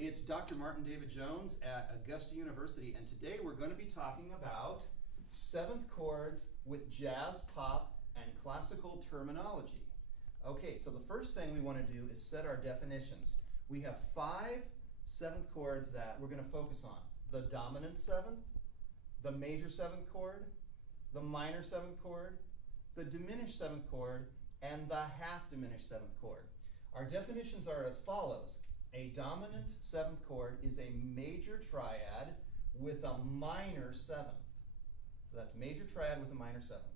it's Dr. Martin David Jones at Augusta University, and today we're going to be talking about 7th chords with jazz, pop, and classical terminology. Okay, so the first thing we want to do is set our definitions. We have 5 7th chords that we're going to focus on. The dominant 7th, the major 7th chord, the minor 7th chord, the diminished 7th chord, and the half diminished 7th chord. Our definitions are as follows. A dominant 7th chord is a major triad with a minor 7th. So that's major triad with a minor 7th.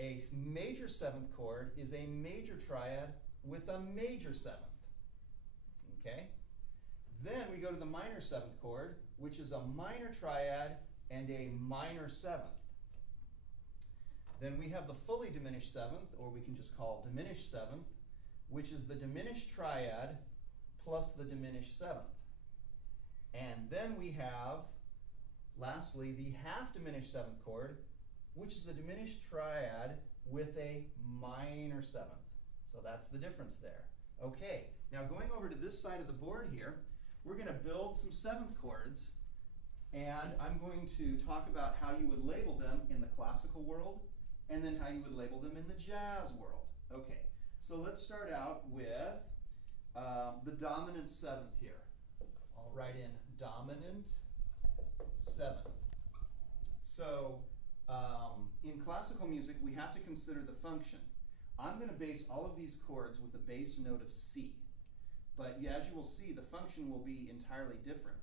A major 7th chord is a major triad with a major 7th. Okay? Then we go to the minor 7th chord, which is a minor triad and a minor 7th. Then we have the fully diminished 7th, or we can just call diminished 7th, which is the diminished triad plus the diminished 7th. And then we have, lastly, the half diminished 7th chord, which is a diminished triad with a minor 7th. So that's the difference there. Okay, now going over to this side of the board here, we're going to build some 7th chords, and I'm going to talk about how you would label them in the classical world, and then how you would label them in the jazz world. Okay, so let's start out with the dominant 7th here. I'll write in dominant 7th. So in classical music, we have to consider the function. I'm going to base all of these chords with a bass note of C. But as you will see, the function will be entirely different.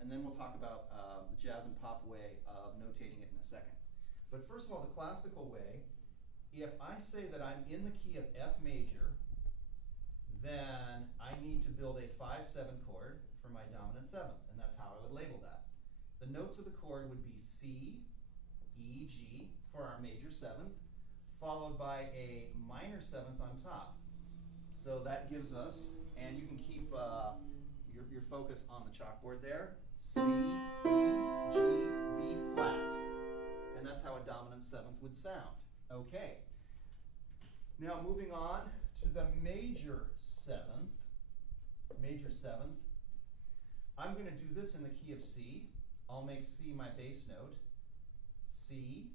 And then we'll talk about the jazz and pop way of notating it in a second. But first of all, the classical way, if I say that I'm in the key of F major, then I need to build a 5/7 chord for my dominant 7th, and that's how I would label that. The notes of the chord would be C, E, G for our major 7th, followed by a minor 7th on top. So that gives us, and you can keep your focus on the chalkboard there, C, E, G, B flat. And that's how a dominant 7th would sound. Okay. Now moving on to the major 7th. Major 7th. I'm going to do this in the key of C. I'll make C my bass note. C,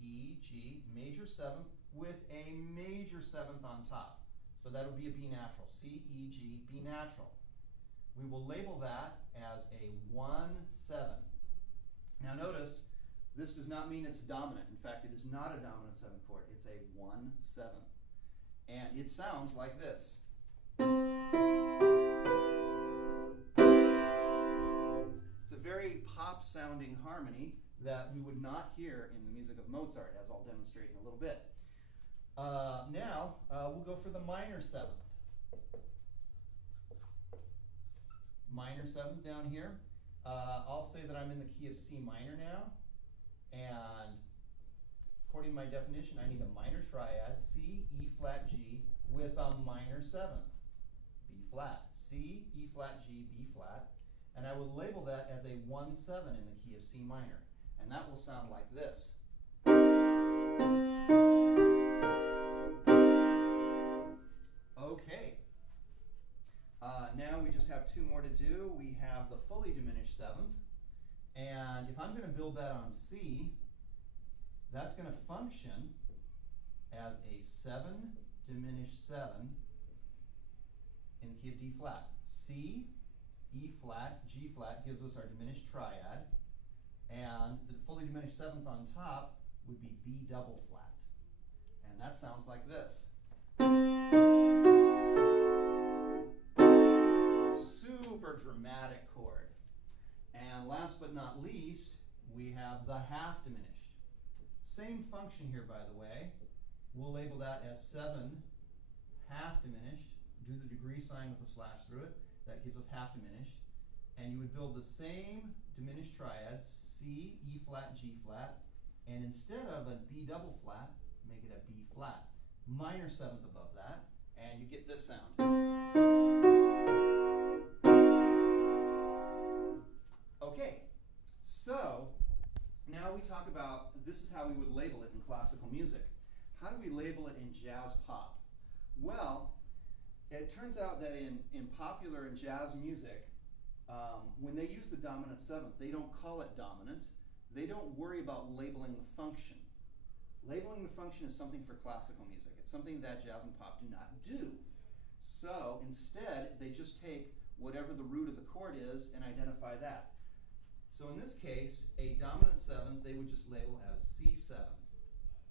E, G, major 7th with a major 7th on top. So that'll be a B natural. C, E, G, B natural. We will label that as a 1/7. Now notice, this does not mean it's dominant. In fact, it is not a dominant 7th chord. It's a 1/7. And it sounds like this. It's a very pop-sounding harmony that we would not hear in the music of Mozart, as I'll demonstrate in a little bit. Now, we'll go for the minor 7th. Minor 7th down here. I'll say that I'm in the key of C minor now. And according to my definition, I need a minor triad, C, E flat, G, with a minor 7th, B flat. C, E flat, G, B flat. And I would label that as a 1/7 in the key of C minor. And that will sound like this. Okay. Now we just have 2 more to do. We have the fully diminished 7th. And if I'm going to build that on C, that's going to function as a 7 diminished 7 in the key of D flat. C, E flat, G flat gives us our diminished triad. And the fully diminished 7th on top would be B double flat. And that sounds like this. Super dramatic chord. And last but not least, we have the half diminished. Same function here, by the way. We'll label that as 7 half diminished. Do the degree sign with a slash through it. That gives us half diminished. And you would build the same diminished triad, C, E flat, G flat, and instead of a B double flat, make it a B flat. Minor 7th above that, and you get this sound. Okay, so now we talk about, this is how we would label it in classical music. How do we label it in jazz pop? Well, It turns out that in popular and jazz music, when they use the dominant seventh, they don't call it dominant. They don't worry about labeling the function. Labeling the function is something for classical music. It's something that jazz and pop do not do. So instead, they just take whatever the root of the chord is and identify that. So in this case, a dominant seventh, they would just label as C7.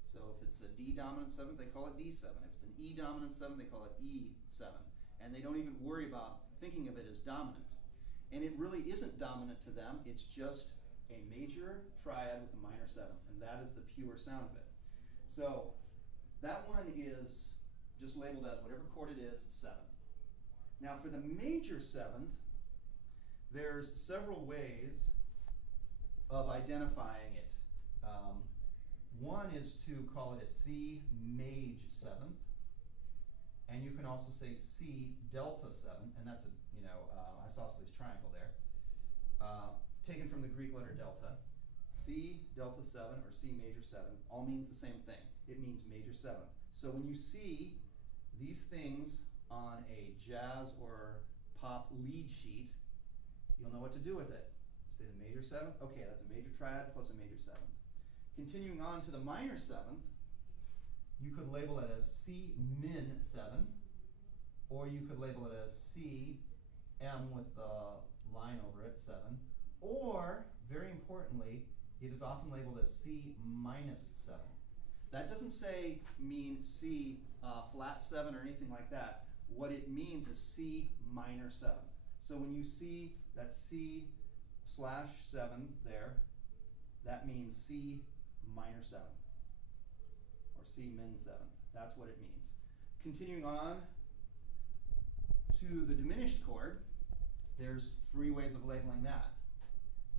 So if it's a D dominant seventh, they call it D7. If it's an E dominant seventh, they call it E7. And they don't even worry about thinking of it as dominant. And it really isn't dominant to them. It's just a major triad with a minor seventh, and that is the pure sound of it. So that one is just labeled as whatever chord it is, 7. Now for the major seventh, there's several ways of identifying it. One is to call it a C maj 7th, and you can also say C delta 7, and that's a isosceles triangle there, taken from the Greek letter delta. C delta 7 or C major 7 all means the same thing. It means major 7th. So when you see these things on a jazz or pop lead sheet, you'll know what to do with it. Say the major 7th, okay, that's a major triad plus a major 7th. Continuing on to the minor 7th, you could label it as C min 7, or you could label it as C M with the line over it, 7, or, very importantly, it is often labeled as C minus 7. That doesn't mean C flat 7 or anything like that. What it means is C minor 7. So when you see that C slash 7 there, that means C minor 7 or C min 7. That's what it means. Continuing on to the diminished chord, there's 3 ways of labeling that.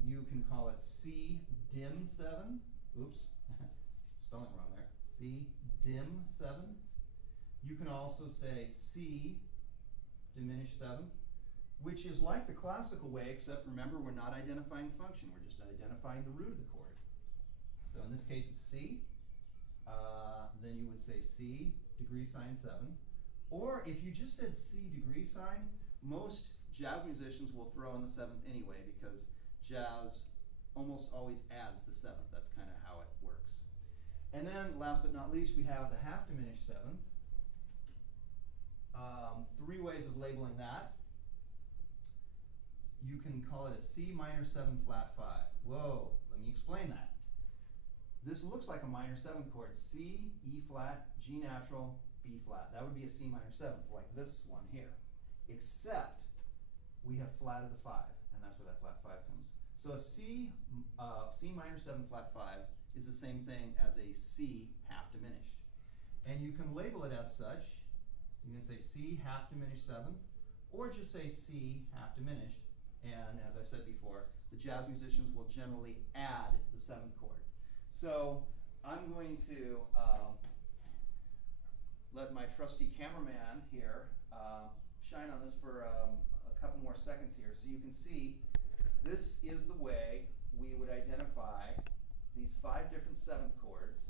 You can call it C dim 7. Oops, spelling wrong there. C dim 7. You can also say C diminished 7th, which is like the classical way, except remember we're not identifying function, we're just identifying the root of the chord. So in this case it's C, then you would say C degree sign 7. Or if you just said C degree sign, most jazz musicians will throw in the 7th anyway, because jazz almost always adds the 7th. That's kind of how it works. And then last but not least, we have the half diminished 7th. 3 ways of labeling that. You can call it a C minor 7 flat 5. Whoa, let me explain that. This looks like a minor 7th chord. C, E flat, G natural, B flat. That would be a C minor 7th, like this one here. Except we have flat of the 5, and that's where that flat 5 comes. So a C minor 7 flat 5 is the same thing as a C half diminished. And you can label it as such. You can say C half diminished 7th, or just say C half diminished. And as I said before, the jazz musicians will generally add the 7th chord. So I'm going to let my trusty cameraman here shine on this for a couple more seconds here. So you can see this is the way we would identify these 5 different 7th chords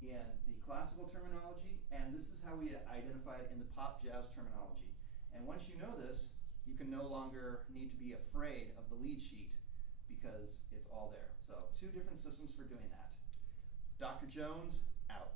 in the classical terminology, and this is how we identify it in the pop jazz terminology. And once you know this, you can no longer need to be afraid of the lead sheet because it's all there. So 2 different systems for doing that. Dr. Jones, out.